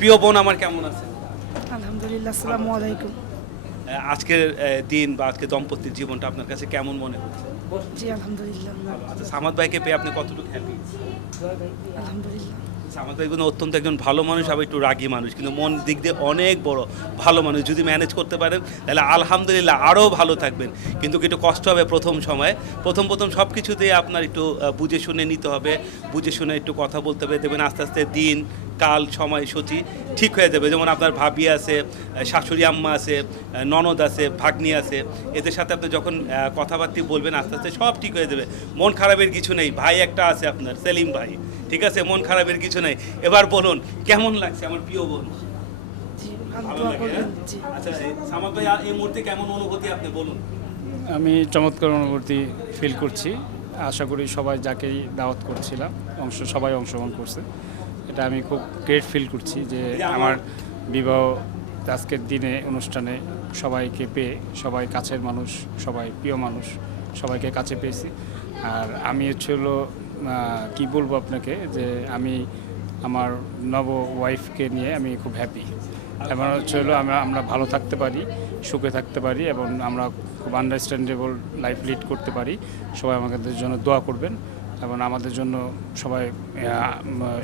প্রিয় বোন আমার কেমন আছে? আলহামদুলিল্লাহ আসসালামু আলাইকুম। আজকের দিন বা আজকে দম্পতির জীবনটা আপনার কাছে কেমন মনে হচ্ছে? জি আলহামদুলিল্লাহ আচ্ছা সামাদ ভাইকে পেয়ে আপনি কতটুকু হ্যাপি আলহামদুলিল্লাহ। সামাদ ভাই কিন্তু অত্যন্ত একজন ভালো মানুষ আবার একটু রাগী মানুষ কিন্তু মন দিক দিয়ে অনেক বড় ভালো মানুষ। যদি ম্যানেজ করতে পারেন তাহলে আলহামদুলিল্লাহ আরও ভালো থাকবেন। কিন্তু একটু কষ্ট হবে প্রথম সময়ে। প্রথম প্রথম সব কিছুতেই আপনার একটু বুঝে শুনে নিতে হবে বুঝে শুনে একটু কথা বলতে হবে। দেখবেন আস্তে আস্তে দিন কাল সময় সূচি ঠিক হয়ে যাবে। যেমন আপনার ভাবি আছে শাশুড়ি আম্মা আছে ননদ আছে ভাগ্নি আছে এদের সাথে আপনি যখন কথাবার্তা বলবেন আস্তে আস্তে সব ঠিক হয়ে যাবে। মন খারাপের কিছু নেই। ভাই একটা আছে আপনার সেলিম ভাই। ঠিক আছে? মন খারাপের কিছু নেই। এবার বলুন কেমন লাগছে আমার প্রিয় বোন? জি ভালো লাগে হ্যাঁ? আচ্ছা এই সামাদ ভাই এই মুহূর্তে কেমন অনুভূতি আপনি বলুন? আমি চমৎকার অনুভূতি ফিল করছি। আশা করি সবাই যাকেই দাওয়াত করছিলাম অংশ সবাই অংশগ্রহণ করছে। এটা আমি খুব গ্রেট ফিল করছি যে আমার বিবাহ আজকের দিনে, অনুষ্ঠানে সবাইকে পেয়ে, সবাই কাছের মানুষ, সবাই প্রিয় মানুষ, সবাইকে কাছে পেয়েছি। আর আমি হচ্ছে হলো কি বলব আপনাকে যে আমি আমার নব ওয়াইফকে নিয়ে আমি খুব হ্যাপি এবং হচ্ছে হলো আমরা আমরা ভালো থাকতে পারি, সুখে থাকতে পারি এবং আমরা খুব আন্ডারস্ট্যান্ডেবল লাইফ লিড করতে পারি। সবাই আমাদের জন্য দোয়া করবেন। এবং আমাদের জন্য সবাই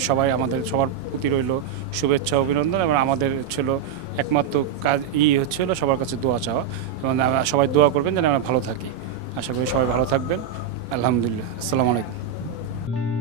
সবাই আমাদের, সবার প্রতি রইল শুভেচ্ছা, অভিনন্দন এবং আমাদের ছিল একমাত্র কাজ, ই হচ্ছিল সবার কাছে দোয়া চাওয়া। এবং সবাই দোয়া করবেন যেন আমরা ভালো থাকি। আশা করি সবাই ভালো থাকবেন। আলহামদুলিল্লাহ। আসসালামু আলাইকুম।